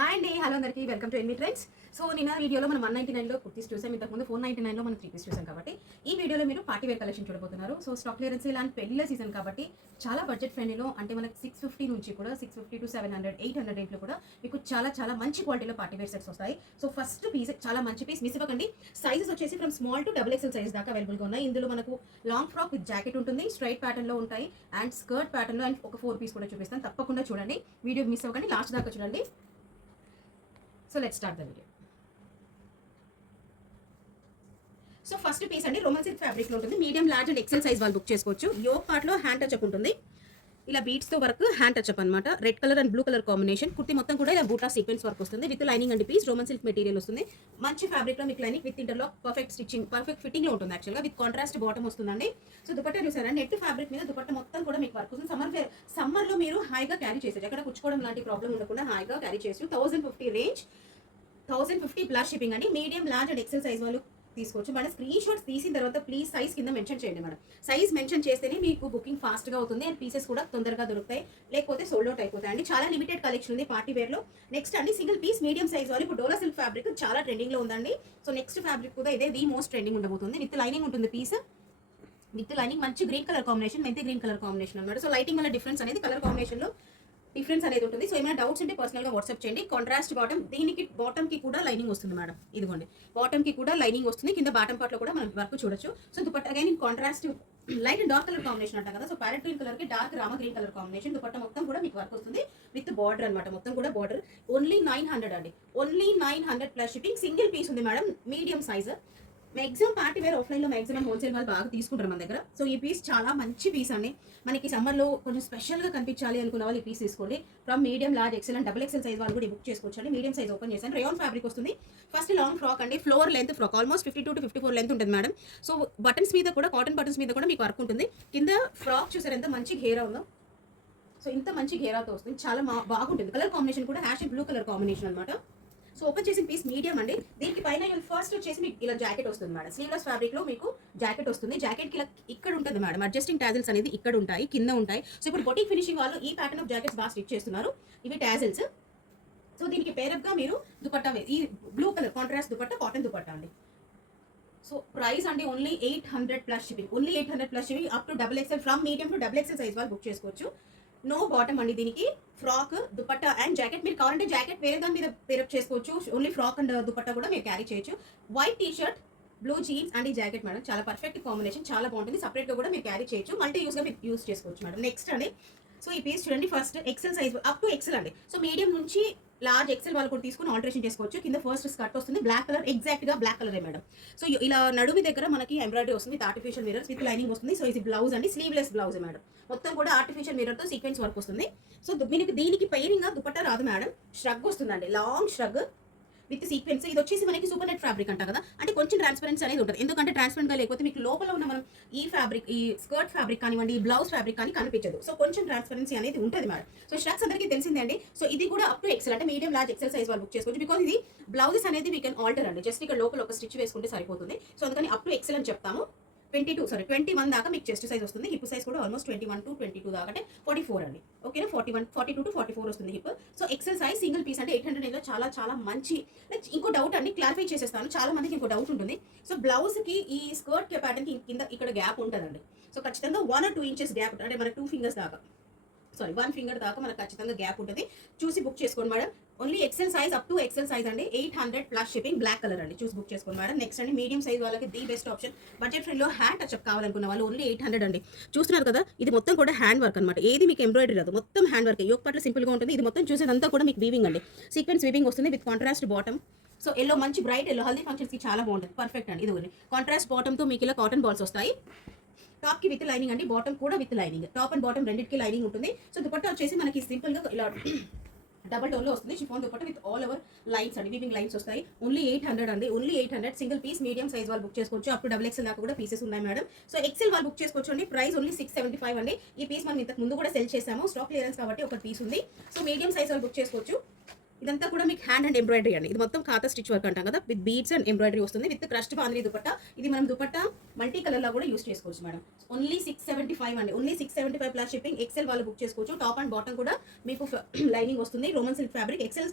Hi అండి, hello అందరికీ, welcome to NV trends. So నిన్న వీడియోలో మనం 199లో కుర్తీస్ చూసాం, ఇంతకుముందు 499లో మనం 3 పీస్ చూసాం. కాబట్టి ఈ వీడియోలో మీరు పార్టీ వేర్ కలెక్షన్ చూడబోతున్నారు. సో స్టాక్ క్లియరెన్స్ ఇలాంటి పెళ్లిల సీజన్ కాబట్టి చాలా బడ్జెట్ ఫ్రెండ్లీలో, అంటే మనకి 650 నుంచి కూడా 650 to 700, 800 రేట్లో కూడా మీకు చాలా మంచి క్వాలిటీలో పార్టీ వేర్ సెట్స్ వస్తాయి. సో ఫస్ట్ పీస్ చాలా మంచి పీస్, మిస్ ఇవ్వకండి. సైజెస్ వచ్చేసి from small to double XL size దాకా అవైలబుల్గా ఉన్నాయి. ఇందులో మనకు లాంగ్ ఫ్రాక్ విత్ జాకెట్ ఉంటుంది, స్ట్రైట్ ప్యాటర్న్లో ఉంటాయి, అండ్ స్కర్ట్ ప్యాటర్న్లో, అండ్ ఒక 4 పీస్ కూడా చూపిస్తాను. తప్పకుండా చూడండి, వీడియో మిస్ అవ్వకండి, లాస్ట్ దాకా చూడండి. So let's start the video. So first piece అండి రోమన్ సిల్క్ ఫ్యాబ్రిక్ లో ఉంటుంది. Medium, large and XL size వాళ్ళు బుక్ చేసుకోవచ్చు. యోక్ పార్ట్ లో హ్యాండ్ టచ్ అప్ ఉంటుంది, ఇలా బీట్స్ తో వర్క్, హ్యాండ్ టచ్ అప్ అనమాట. Red colour and blue colour combination. Kurti మొత్తం కూడా ఇలా బూటా సీక్వెన్స్ వర్క్ వస్తుంది with lining and piece. Roman silk material వస్తుంది, మంచి ఫ్యాబ్రిక్ లో మీకు lining with interlock, perfect stitching, perfect fitting లో ఉంటుంది. యాక్చువల్గా విత్ కాంట్రాస్ట్ బాటమ్ వస్తుందండి. సో దుపట్టా చూసారా, నెట్ ఫ్యాబ్రిక్ మీద దుపట్టా మొత్తం కూడా మీకు వర్క్ వస్తుంది. సమ్మర్ లో మీరు హాయిగా క్యారీ చేసేది, ఎక్కడ కుచ్చుకోవడం లాంటి ప్రాబ్లం ఉండకుండా హాయిగా క్యారీ చేసి 1050 రేంజ్, 1050 ప్లస్ షిప్పింగ్ అండి. Medium, large and XL size వాళ్ళు తీసుకోవచ్చు. మేడం స్క్రీన్ షాట్స్ తీసిన తర్వాత ప్లీజ్ సైజ్ కింద మెన్షన్ చేయండి మేడం. సైజ్ మెన్షన్ చేస్తేనే మీకు బుకింగ్ ఫాస్ట్గా అవుతుంది, అండ్ పీసెస్ కూడా తొందరగా దొరుకుతాయి, లేకపోతే సోల్డ్ అవుట్ అయిపోతాయి అండి. చాలా లిమిటెడ్ కలెక్షన్ ఉంది పార్టీ వేర్లో. నెక్స్ట్ అండి సింగిల్ పీస్ మీడియం సైజ్ వాళ్ళు, ఇప్పుడు డోలా సిల్క్ ఫ్యాబ్రిక్ చాలా ట్రెండింగ్లో ఉందండి. సో నెక్స్ట్ ఫ్యాబ్రిక్ కూడా ఇదే ది మోస్ట్ ట్రెండింగ్ ఉండబోతుంది. విత్ లైనింగ్ ఉంటుంది పీస్, విత్ లైనింగ్ మంచి గ్రీన్ కలర్ కాంబినేషన్, మెంతి గ్రీన్ కలర్ కాంబినేషన్ అన్నమాట. సో లైటింగ్ వల్ల డిఫరెన్స్ అనేది కలర్ కాంబినేషన్లో డిఫరెన్స్ అనేది ఉంటుంది. సో ఏమైనా డౌట్స్ ఉంటే పర్సనల్గా వాట్సాప్ చేయండి. కాంట్రాస్ట్ బాటమ్, దీనికి బాటమ్కి కూడా లైనింగ్ వస్తుంది మేడం. ఇదిగోండి, బాటమ్కి కూడా లైనింగ్ వస్తుంది, కింద బాటమ్ పార్ట్లో కూడా మనం వర్క్ చూడొచ్చు. So dupatta again contrast light and dark colour combination అంటాం కదా. సో ప్యారెట్ గ్రీన్ కలర్ కి dark Rama green colour combination. Dupatta మొత్తం కూడా మీకు వర్క్ వస్తుంది విత్ బార్డర్ అనమాట. మొత్తం కూడా బార్డర్. ఓన్లీ 900 అండి, only 900 plus shipping. Single piece ఉంది madam, medium size. Maximum party wear ఆఫ్లైన్లో మ్యాక్సిమం హోల్సేల్ వాళ్ళు బాగా తీసుకుంటారు మన దగ్గర. సో ఈ పీస్ చాలా మంచి పీస్ అండి. మనకి సమ్మర్లో కొంచెం స్పెషల్గా కనిపించాలి అనుకున్న వాళ్ళు ఈ పీస్ తీసుకోండి. From medium, large, XL and double XL size వాళ్ళు కూడా బుక్ చేసుకోవచ్చు అండి. మీడియం సైజ్ ఓపెన్ చేశాను, రేయాన్ ఫ్యాబ్రిక్ వస్తుంది. ఫస్ట్ లాంగ్ ఫ్రాక్ అండి, floor length frock, almost 52 to 54 length ఉంటుంది మేడం. సో బటన్స్ మీద కూడా, కాటన్ బటన్స్ మీద కూడా మీకు వర్క్ ఉంటుంది. కింద ఫ్రాక్ చూసారు ఎంత మంచి ఘేరా ఉందో. సో ఇంత మంచి ఘేరాతో వస్తుంది, చాలా బాగుంటుంది. కలర్ కాంబినేషన్ కూడా hash and blue colour combination అనమాట. సో ఓపెన్ చేసిన పీస్ మీడియం అండి. దీనికి పైన ఫస్ట్ వచ్చేసి మీకు ఇలా జాకెట్ వస్తుంది మేడం. స్లీవ్లెస్ ఫ్యాబ్రిక్ లో మీకు జాకెట్ వస్తుంది. జాకెట్ కి ఇలా ఇక్కడ ఉంటుంది మేడం, అడ్జస్టింగ్ టాజిల్స్ అనేది ఇక్కడ ఉంటాయి, కింద ఉంటాయి. సో ఇప్పుడు బొటిక్ ఫినిషింగ్ వాళ్ళు ఈ ప్యాటర్న్ ఆఫ్ జాకెట్స్ బాగా స్టిచ్ చేస్తున్నారు, ఇవి టాజిల్స్. సో దీనికి పేరప్ గా మీరు దుపట్టా, ఈ blue colour contrast dupatta, cotton dupatta అండి. సో ప్రైస్ అండి only 800 plus shipping, only 800 plus shipping. Up to double XL, from medium to double XL size వాళ్ళు బుక్ చేసుకోవచ్చు. నో బాటమ్ అండి దీనికి. ఫ్రాక్, దుపట్టా అండ్ జాకెట్, మీరు కావాలంటే జాకెట్ వేరే దాని మీద పేరప్ చేసుకోవచ్చు. ఓన్లీ ఫ్రాక్ అండ్ దుపట్టా కూడా మీరు క్యారీ చేయొచ్చు. White T shirt, blue jeans and ఈ జాకెట్ మేడం, చాలా పర్ఫెక్ట్ కాంబినేషన్, చాలా బాగుంటుంది. సపరేట్గా కూడా మీరు క్యారీ చేయొచ్చు, మల్టీ యూస్గా మీరు యూస్ చేసుకోవచ్చు మేడం. నెక్స్ట్ అండి, సో ఈ పీస్ చూడండి, first XL size up to XL అండి. సో మీడియం నుంచి లార్జ్ ఎక్సెల్ వాళ్ళు కూడా తీసుకుని ఆల్టరేషన్ చేసుకోవచ్చు. కింద ఫస్ట్ స్కర్ట్ వస్తుంది, బ్లాక్ కలర్, ఎగ్జాక్ట్ గా బ్లాక్ కలరే మేడం. సో ఇలా నడుమి దగ్గర మనకి ఎంబ్రాయిడరీ వస్తుంది with artificial mirrors, with lining వస్తుంది. సో ఇది బ్లౌజ్ అండి, స్లీవ్లెస్ బ్లౌజ్ మేడం. మొత్తం కూడా ఆర్టిఫిషియల్ మిరర్ తో సీక్వెన్స్ వర్క్ వస్తుంది. సో మీకు దీనికి పైరింగ్ గా దుపట్టా రాదు మేడం, ష్రగ్ వస్తుందండి, లాంగ్ ష్రగ్ విత్ సీక్వెన్స్. ఇది వచ్చేసి మనకి సూపర్ నెట్ ఫ్యాబ్రిక్ అంట కదా, అంటే కొంచెం ట్రాన్స్పరెన్సీ అనేది ఉంటుంది. ఎందుకంటే ట్రాన్స్పరెంట్ గా లేకపోతే మీకు లోపల ఉన్న మనం ఈ ఫ్యాబ్రిక్, ఈ స్కర్ట్ ఫ్యాబ్రిక్ కానివ్వండి, ఈ బ్లౌజ్ ఫ్యాబ్రిక్ కానీ కనిపించదు. సో కొంచెం ట్రాన్స్పరెన్సీ అనేది ఉంటుంది మేడం. సో స్ట్రక్స్ అందరికీ తెలిసిందే అండి. సో ఇది కూడా అప్ టు ఎక్సెల్, అంటే మీడియం, లార్జ్, ఎక్సెల్ సైజ్ వాళ్ళు బుక్ చేసుకోవచ్చు. బికాస్ ఇది బ్లౌజెస్ అనేది వీ కెన్ ఆల్టర్ అండి, జస్ట్ ఇక్కడ లోపల ఒక స్టిచ్ వేసుకుంటే సరిపోతుంది. సో అందుకని అప్ టు ఎక్సెల్ అని చెప్తాము. 21 దాకా మీకు చెస్ట్ సైజ్ వస్తుంది. హిప్ సైజ్ కూడా ఆల్మోస్ట్ 21 to 22 దాకా, అంటే 44 అండి. ఓకేనా, 42 to 44 వస్తుంది hip. So XL size single piece అంటే 800 చాలా మంచి. ఇంకో డౌట్ అండి, క్లారిఫై చేసేస్తాను, చాలా మందికి ఇంకో డౌట్ ఉంటుంది. సో బ్లౌజ్ కి ఈ స్కర్ట్ కి ప్యాటర్న్ కి కింద ఇక్కడ గ్యాప్ ఉంటుందండి. సో ఖచ్చితంగా 1 or 2 inches గ్యాప్, అంటే మనకి 2 fingers దాకా, 1 finger దాకా మనకు ఖచ్చితంగా గ్యాప్ ఉంటుంది. చూసి బుక్ చేసుకోండి madam. Only XL size, up to XL size అండి, 800 ప్లస్ షిప్పింగ్. బ్లాక్ కలర్ అండి, చూసి బుక్ చేసుకోండి మేడం. నెక్స్ట్ అండి, మీడియం సైజ్ వాళ్ళకి ది బెస్ట్ ఆప్షన్. బడ్జెట్ ఫ్రెండ్లో హ్యాండ్ టచ్అప్ కావాలనుకున్న వాళ్ళు ఓన్లీ 800 అండి. చూస్తున్నారు కదా, ఇది మొత్తం కూడా హ్యాండ్ వర్క్ అనమాట. ఏది మీకు ఎంబ్రాయిడరీ రాదు, మొత్తం హ్యాండ్ వర్క్. యోక్ పార్ట్ సింపుల్గా ఉంటుంది. ఇది మొత్తం చూసేదంతా కూడా మీకు వీవింగ్ అండి, సీక్వెన్స్ వీవింగ్ వస్తుంది with contrast bottom. So yellow, మంచి బ్రైట్ ఎల్లో, హల్దీ ఫంక్షన్స్ కి చాలా బాగుంటుంది, పర్ఫెక్ట్ అండి. ఇది కాంట్రాస్ట్ బాటమ్ తో మీకు ఇలా కాటన్ బాల్స్ వస్తాయి. టాప్ కి విత్ లైనింగ్ అండి, బాటమ్ కూడా with lining. Top and bottom రెండింటికి లైనింగ్ ఉంటుంది. సో దుపట్టా వచ్చేసి మనకి సింపుల్ గా ఇలా డబల్ టోన్ లో వస్తుంది, chiffon dupatta with all over lines అండి, వీవింగ్ లైన్స్ వస్తాయి. ఓన్లీ 800 అండి, only 800. Single piece, medium size వాళ్ళు బుక్ చేసుకోవచ్చు. అప్పుడు డబుల్ ఎక్సెల్ దాకా కూడా పీసెస్ ఉన్నాయి మేడం. సో ఎక్సెల్ వాళ్ళు బుక్ చేసుకోవచ్చు అండి. ప్రైస్ ఓన్లీ 675 అండి. ఈ పీస్ మనం ఇంతకు ముందు కూడా సెల్ చేసాము, స్టాక్ క్లియరెన్స్ కాబట్టి ఒక పీస్ ఉంది. సో మీడియం సైజ్ వాళ్ళు బుక్ చేసుకోవచ్చు. ఇదంతా కూడా మీకు హ్యాండ్ అండ్ ఎంబ్రాయిడరీ అండి. ఇది మొత్తం ఖాతా స్టిచ్ వర్క్ అంటాం కదా, విత్ బీడ్స్ అండ్ ఎంబ్రాయిడరీ వస్తుంది విత్ క్రస్ట్ బాంధనీ దుపట్టా. ఇది మనం దుపట్టా మల్టీ కలర్ లో కూడా యూస్ చేసుకోవచ్చు మేడం. ఓన్లీ 675 అండి, ఓన్లీ 675 ప్లస్ షిప్పింగ్. ఎక్సెల్ వాళ్ళు బుక్ చేసుకోవచ్చు. టాప్ అండ్ బాటమ్ కూడా మీకు లైనింగ్ వస్తుంది. Roman silk fabric XL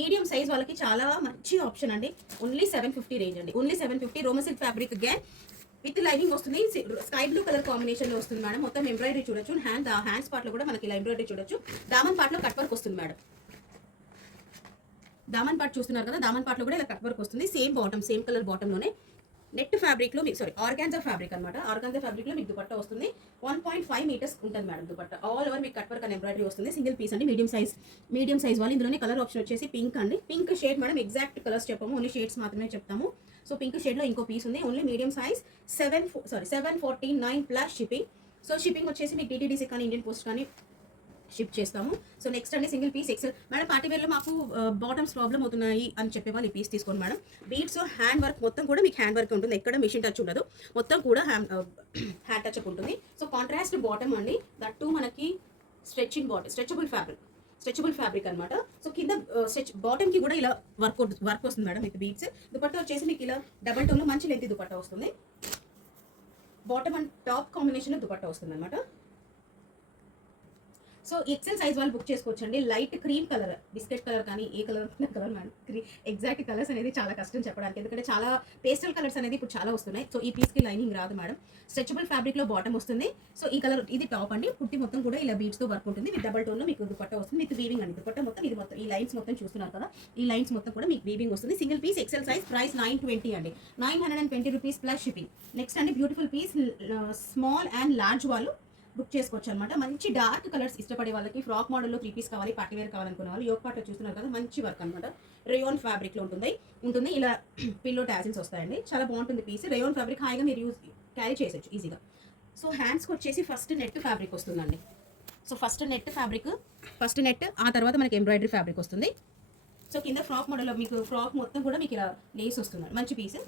medium size వాళ్ళకి చాలా మంచి ఆప్షన్ అండి. ఓన్లీ 750 రేంజ్ అండి, only 750. Roman silk fabric again with lining వస్తుంది. స్కై బ్లూ కలర్ కాంబినేషన్ లో వస్తుంది మేడం. మొత్తం ఎంబ్రాయిడరీ చూడొచ్చు. హ్యాండ్స్ పార్ట్ లో కూడా మనకి ఇలా ఎంబ్రాయిడరీ చూడొచ్చు. దామన్ పార్ట్ లో కట్ వర్క్ వస్తుంది మేడం. దామన్ పార్ట్ చూస్తున్నారు కదా, దామన్ పార్ట్ లో కూడా ఇలా కట్ వర్క్ వస్తుంది. Same bottom, same colour bottom లోనే నెట్ ఫ్యాబ్రిక్ లో మీకు ఆర్గాన్జా ఫ్యాబ్రిక్ అనమాట. ఆర్గాన్జా ఫ్యాబ్రిక్ లో మీకు దుపట్టా వస్తుంది. 1.5 మీటర్స్ ఉంటుంది మేడం దుపట్టా. ఆల్ ఓవర్ మీకు కట్ వర్క్ అండ్ ఎంబ్రాయిడరీ వస్తుంది. సింగిల్ పీస్ అండి, మీడియం సైజ్ వాళ్ళు. ఇందులోనే కలర్ ఆప్షన్ వచ్చేసి పింక్ అండి. Pink shade madam, exact colours చెప్పాము, ఓన్లీ షేడ్స్ మాత్రమే చెప్తాము. సో పింక్ షేడ్ లో ఇంకో పీస్ ఉంది. Only medium size 749 plus shipping. So shipping వచ్చేసి మీకు డిటీడీసీ కానీ ఇండియన్ పోస్ట్ కానీ షిప్ చేస్తాము. సో నెక్స్ట్ అండి single piece excel madam. Party వేర్లో మాకు బాటమ్స్ ప్రాబ్లమ్ అవుతున్నాయి అని చెప్పే వాళ్ళు ఈ పీస్ తీసుకోండి మేడం. బీడ్స్ హ్యాండ్ వర్క్ మొత్తం కూడా మీకు హ్యాండ్ వర్క్ ఉంటుంది, ఎక్కడ మిషన్ టచ్ ఉండదు, మొత్తం కూడా హ్యాండ్ టచ్ అప్ ఉంటుంది. సో కాంట్రాస్ట్ బాటమ్ అండి, దట్ టు మనకి స్ట్రెచబుల్ ఫ్యాబ్రిక్ అనమాట. సో కింద బాటమ్ కి కూడా ఇలా వర్క్ వస్తుంది మేడం విత్ బీడ్స్. దుపట్టా వచ్చేసి మీకు ఇలా డబల్ టోన్ లో మంచి లెంత్ దుపట్టా వస్తుంది. బాటమ్ అండ్ టాప్ కాంబినేషన్ లో దుపట్టా వస్తుంది అనమాట. సో ఎక్సెల్ సైజ్ వాళ్ళు బుక్ చేసుకోవచ్చు అండి. Light cream colour, biscuit colour కానీ ఏ కలర్ మేడం, ఎగ్జాక్ట్ కలర్స్ అనేది చాలా కష్టం చెప్పడానికి, ఎందుకంటే చాలా పేస్టల్ కలర్స్ అనేది ఇప్పుడు చాలా వస్తున్నాయి. సో ఈ పీస్కి లైనింగ్ రాదు మేడం. స్ట్రెచబుల్ ఫ్యాబ్రిక్ లో బాటమ్ వస్తుంది. సో ఈ కలర్ ఇది టాప్ అండి. పుట్టి మొత్తం కూడా ఇలా బీడ్స్ తో వర్క్ ఉంటుంది. విత్ డబల్ టోన్ లో మీకు దుపట్టా వస్తుంది విత్ వీవింగ్ అండి. దుపట్టా మొత్తం ఇది మొత్తం ఈ లైన్స్ మొత్తం చూస్తున్నారు కదా, ఈ లైన్స్ మొత్తం కూడా మీకు వీవింగ్ వస్తుంది. Single piece XL size, price 920 అండి, 920 రూపీస్ ప్లస్ షిప్పింగ్. నెక్స్ట్ అండి beautiful piece, small and large వాళ్ళు బుక్ చేసుకోవచ్చు అనమాట. మంచి డార్క్ కలర్స్ ఇష్టపడే వాళ్ళకి, ఫ్రాక్ మోడల్లో 3 పీస్ కావాలి, పార్టీ వేర్ కావాలనుకునే వాళ్ళు, యోగ్ పార్ట్లో చూస్తున్నారు కదా, మంచి వర్క్ అనమాట. రేయోన్ ఫ్యాబ్రిక్ లో ఉంటుంది. ఇలా పిల్లో టాజిల్స్ వస్తాయండి, చాలా బాగుంటుంది పీస్. రేయోన్ ఫ్యాబ్రిక్ హాయిగా మీరు క్యారీ చేసొచ్చు ఈజీగా. సో హ్యాండ్స్కి వచ్చేసి ఫస్ట్ నెట్ ఫ్యాబ్రిక్ వస్తుందండి. సో ఫస్ట్ నెట్, ఆ తర్వాత మనకి ఎంబ్రాయిడరీ ఫ్యాబ్రిక్ వస్తుంది. సో కింద ఫ్రాక్ మోడల్లో మీకు ఫ్రాక్ మొత్తం కూడా మీకు ఇలా లేస్ వస్తుంది, మంచి piece.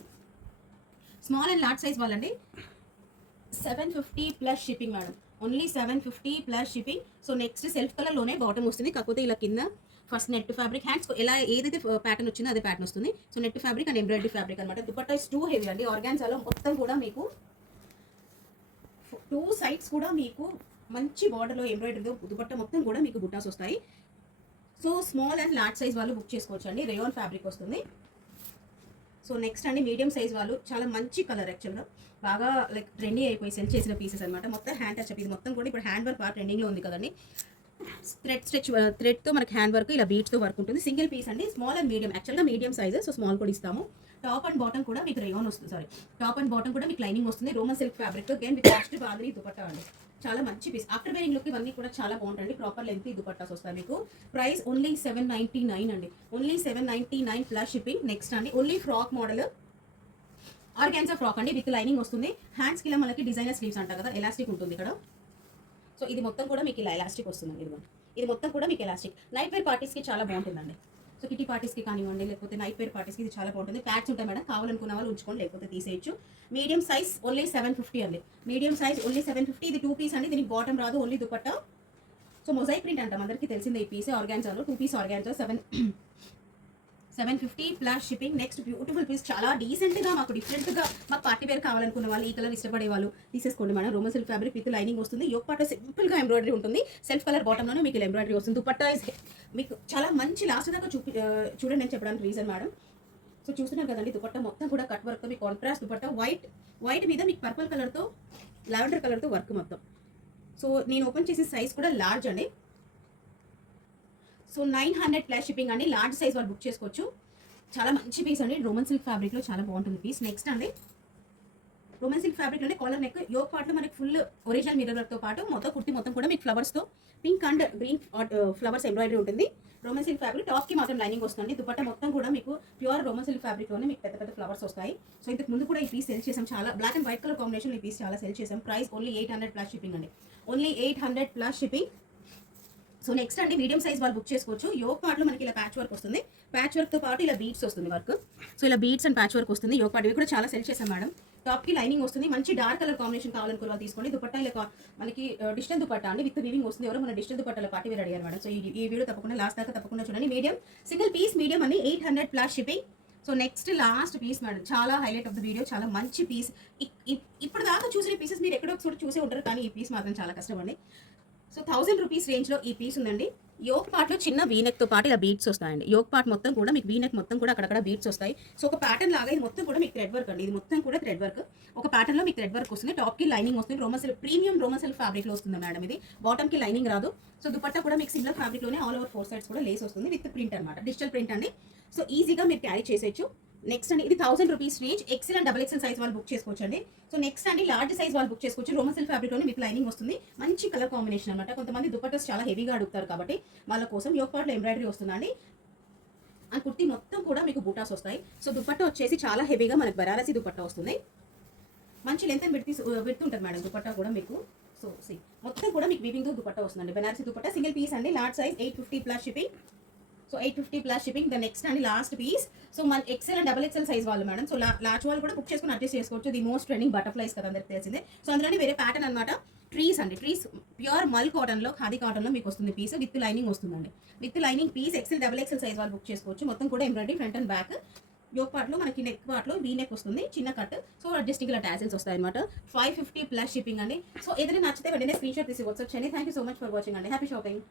Small and large size వాళ్ళండి, 750 plus shipping madam, only 750 plus shipping. So next self colour లోనే బాటమ్ వస్తుంది, కాకపోతే ఇలా కింద ఫస్ట్ నెట్ ఫ్యాబ్రిక్. హ్యాండ్స్ ఎలా ఏదైతే ప్యాటర్న్ వచ్చిందో అదే ప్యాటర్న్ వస్తుంది. So net fabric and embroidery fabric అనమాట. దుపట్టా ఇస్ టూ హెవీ అండి. ఆర్గాన్జాలో మొత్తం కూడా మీకు 2 సైడ్స్ కూడా మీకు మంచి బార్డర్లో ఎంబ్రాయిడరీతో దుపట్టా మొత్తం కూడా మీకు బుట్టాస్ వస్తాయి. So small and large size వాళ్ళు బుక్ చేసుకోవచ్చు అండి. రేయోన్ ఫ్యాబ్రిక్ వస్తుంది. సో నెక్స్ట్ అండి మీడియం సైజ్ వాళ్ళు, చాలా మంచి కలర్, యాక్చువల్గా బాగా లైక్ ట్రెండింగ్ అయిపోయి సెల్ చేసిన పీసెస్ అనమాట. మొత్తం హ్యాండ్ టచ్ అప్. ఇది మొత్తం కూడా ఇప్పుడు హ్యాండ్ వర్క్ బాగా ట్రెండింగ్లో ఉంది కదండి. థ్రెడ్తో మనకి హ్యాండ్ వర్క్, ఇలా బీట్స్తో వర్క్ ఉంటుంది. సింగిల్ పీస్ అండి, స్మాల్ అండ్ మీడియం. యాక్చువల్గా మీడియం సైజ్, సో స్మాల్ కూడా ఇస్తాము. టాప్ అండ్ బాటమ్ కూడా మీకు రేయోన్ వస్తుంది, టాప్ అండ్ బాటమ్ కూడా మీకు లైనింగ్ వస్తుంది. Roman silk fabric again with cost bandhani dupatta అండి, చాలా మంచి పీస్. ఆఫ్టర్ వేరింగ్ లుక్ ఇవన్నీ కూడా చాలా బాగుంటాయండి. ప్రాపర్ లెంత్ దుపట్టాస్ వస్తాయి మీకు. ప్రైస్ ఓన్లీ 799 అండి, ఓన్లీ 799 ప్లస్ షిప్పింగ్. నెక్స్ట్ అండి only frock model, organza frock అండి, విత్ లైనింగ్ వస్తుంది. హ్యాండ్స్కి ఇలా మనకి డిజైనర్ స్లీవ్స్ అంటారు కదా, ఎలాస్టిక్ ఉంటుంది ఇక్కడ. సో ఇది మొత్తం కూడా మీకు ఇలా ఎలాస్టిక్ వస్తుంది. ఇది మొత్తం కూడా మీకు ఎలాస్టిక్. నైట్ వేర్ పార్టీస్కి చాలా బాగుంటుందండి. సో కిటీ పార్టీస్కి కానివ్వండి, లేకపోతే నైట్ వేర్ పార్టీస్కి ఇది చాలా బాగుంటుంది. ప్యాడ్స్ ఉంటాయి మేడం, కావాలనుకున్న వాళ్ళు ఉంచుకోండి, లేకపోతే తీసేయచ్చు. మీడియం సైజ్ ఓన్లీ 750 అండి, మీడియం సైజ్ ఓన్లీ 750. ఇది 2 పీస్ అండి, దీనికి బాటమ్ రాదు, only dupatta. So mosaic print అంటాం, అందరికీ తెలిసిందే ఈ పీస్. ఆర్గాన్జాలో 2 piece organza, 750 plus shipping. Next beautiful piece, చాలా డీసెంట్గా మాకు డిఫరెంట్గా మాకు పార్టీ వేర్ కావాలనుకున్న వాళ్ళు, ఈ కలర్ ఇష్టపడే వాళ్ళు తీసేసుకోండి madam. Roman silk fabric with lining వస్తుంది. యోగ్ పార్ట్ సింపుల్గా ఎంబ్రాయిడరీ ఉంటుంది. సెల్ఫ్ కలర్ బాటంలోనే మీకు ఎంబ్రాయిడరీ వస్తుంది. దుపట్టా మీకు చాలా మంచి లాస్ట్ దాకా చూడండి అని చెప్పడానికి రీజన్ మేడం. సో చూస్తున్నారు కదండి, దుపట్టా మొత్తం కూడా కట్ వర్క్తో మీకు కాంట్రాస్ట్ దుపట్టా, వైట్ మీద మీకు పర్పుల్ కలర్తో లావెండర్ కలర్తో వర్క్ మొత్తం. సో నేను ఓపెన్ చేసే సైజ్ కూడా లార్జ్ అండి. సో 900 ప్లస్ షిప్పింగ్ అండి. లార్జ్ సైజ్ వాళ్ళు బుక్ చేసుకోవచ్చు. చాలా మంచి పీస్ అండి, రోమన్ సిల్క్ ఫ్యాబ్రిక్లో చాలా బాగుంటుంది పీస్. నెక్స్ట్ అండి రోమన్ సిల్క్ ఫ్యాబ్రిక్లోనే కాలర్ నెక్, యోగ్ పార్ట్లో మనకి ఫుల్ ఒరిజినల్ మిర్రర్ వర్క్తో పాటు మొత్తం కుర్తి మొత్తం కూడా మీకు ఫ్లవర్స్తో pink and green flowers embroidery ఉంటుంది. రోమన్ సిల్క్ ఫ్యాబ్రిక్, టాప్కి మాత్రం లైనింగ్ వస్తుంది. దుపట్టా మొత్తం కూడా మీకు ప్యూర్ రోమన్ సిల్క్ ఫ్యాబ్రిక్లోనే మీకు పెద్ద పెద్ద ఫ్లవర్స్ వస్తాయి. సో ఇంతకు ముందు కూడా ఈ పీస్ సెల్ చేసాం, చాలా black and white colour combination ఈ పీస్ చాలా సెల్ చేసాం. ప్రైస్ ఓన్లీ 800 ప్లస్ షిప్పింగ్ అండి, only 800 plus shipping. So next అండి మీడియం సైజ్ వాళ్ళు బుక్ చేసుకోవచ్చు. యోగ్ పార్ట్లో మనకి ఇలా ప్యాచ్ వర్క్ వస్తుంది, ప్యాచ్ వర్క్తో పాటు ఇలా బీడ్స్ వస్తుంది వర్క్. సో ఇలా బీడ్స్ అండ్ ప్యాచ్ వర్క్ వస్తుంది యోగ్ పార్ట్. ఇవి కూడా చాలా సెల్ చేసాం మేడం. టాప్ కి లైనింగ్ వస్తుంది. మంచి డార్క్ కలర్ కాంబినేషన్ కావాలనుకున్న వాళ్ళు తీసుకోండి. దుపట్టా ఇలా మనకి డిజిటల్ దుపట్టా అండి విత్ వీవింగ్ వస్తుంది. ఎవరో మన డిజిటల్ దుపట్టాలో పార్టీ వేర్ అడిగారు మేడం. సో ఈ వీడియో తప్పకుండా లాస్ట్ దాకా తప్పకుండా చూడండి. మీడియం సింగిల్ పీస్ మీడియం అని 800 plus shipping. So next last piece madam, చాలా హైలైట్ ఆఫ్ ద వీడియో, చాలా మంచి పీస్. ఇప్పుడు దాకా చూసిన పీసెస్ మీరు ఎక్కడో ఒకసారి చూసే ఉంటారు, కానీ ఈ పీస్ మాత్రం చాలా కష్టం అండి. సో 1000 రూపీస్ రేంజ్లో ఈ పీస్ ఉందండి. యోక్ పార్ట్లో చిన్న వీనెక్తో పాటు ఇలా బీట్స్ వస్తాయండి. యోక్ పార్ట్ మొత్తం కూడా మీకు వీనెక్ మొత్తం కూడా అక్కడక్కడ బీట్స్ వస్తాయి. సో ఒక ప్యాటర్న్ లాగా ఇది మొత్తం కూడా మీకు థ్రెడ్ వర్క్ అండి. ఇది మొత్తం కూడా థ్రెడ్ వర్క్. ఒక ప్యాటర్న్లో మీకు థ్రెడ్ వర్క్ వస్తుంది. టాప్కి లైనింగ్ వస్తుంది. రోమసెల్ ప్రీమియం రోమసెల్ ఫ్యాబ్రిక్లో వస్తుంది మేడం ఇది. బాటమ్కి లైనింగ్ రాదు. సో దుపట్టా కూడా మీకు సిమిలర్ ఫ్యాబ్రిక్లోనే ఆల్ ఓవర్ 4 సైడ్స్ కూడా లేస్ వస్తుంది విత్ ప్రింట్ అనమాట, డిజిటల్ ప్రింట్ అండి. సో ఈజీగా మీరు క్యారీ చేసేయచ్చు. నెక్స్ట్ అండి ఇది 1000 rupees range, XL and double XL size వాళ్ళు బుక్ చేసుకోవచ్చు అండి. సో నెక్స్ట్ అండి లార్జ్ సైజ్ వాళ్ళు బుక్ చేసుకోవచ్చు. రోమసెల్ ఫ్యాబ్రిక్లోనే మీకు లైనింగ్ వస్తుంది. మంచి కలర్ కాంబినేషన్ అనమాట. కొంతమంది దుపట్టాస్ చాలా హెవీగా అడుగుతారు కాబట్టి వాళ్ళ కోసం యోక్ పార్ట్లో ఎంబ్రాయిడరీ వస్తుందండి. ఆ కుర్తీ మొత్తం కూడా మీకు బూటాస్ వస్తాయి. సో దుపట్టా వచ్చేసి చాలా హెవీగా మనకు బనారసి దుపట్టా వస్తుంది. మంచి లెంత్ అండ్ విడ్త్ ఉంటుంది మేడం దుపట్టా కూడా మీకు. సో మొత్తం కూడా మీకు వీవింగ్తో దుపట్టా వస్తుందండి. బనారసి దుపట్టా సింగిల్ పీస్ అండి, large size 850 plus shipping. So 850 plus shipping. The next అండి లాస్ట్ పీస్. సో మన XL and double XL size వాళ్ళు మేడం. సో లార్జ్ వాళ్ళు కూడా బుక్ చేసుకుని అడ్జస్ట్ చేసుకోవచ్చు. ది మోస్ట్ ట్రెండింగ్ బటర్ఫ్లైస్ కదా అందరికి తెలిసిందే. సో అందులోనే వేరే ప్యాటర్న్ అనమాట. ట్రీస్ అండి, ట్రీస్ ప్యూర్ మల్ కాటన్లో, ఖాదీ కాటన్లో మీకు వస్తుంది పీస్. విత్ లైనింగ్ వస్తుందండి. With lining piece XL double XL size వాళ్ళు బుక్ చేసుకోవచ్చు. మొత్తం కూడా embroidery front and back. Yoke పార్ట్లో మనకి నెక్ పార్ట్లో వీ నెక్ వస్తుంది, చిన్న కట్. సో అడ్జస్టింగ్ ఇలా టాసిల్స్ వస్తాయి అనమాట. 550 ప్లస్ షిప్పింగ్ అండి. సో ఏదైనా నచ్చితే వెంటనే స్క్రీన్ షాట్ తీసి వాట్సాప్ చేయండి. Thank you so much for watching అండి. Happy shopping.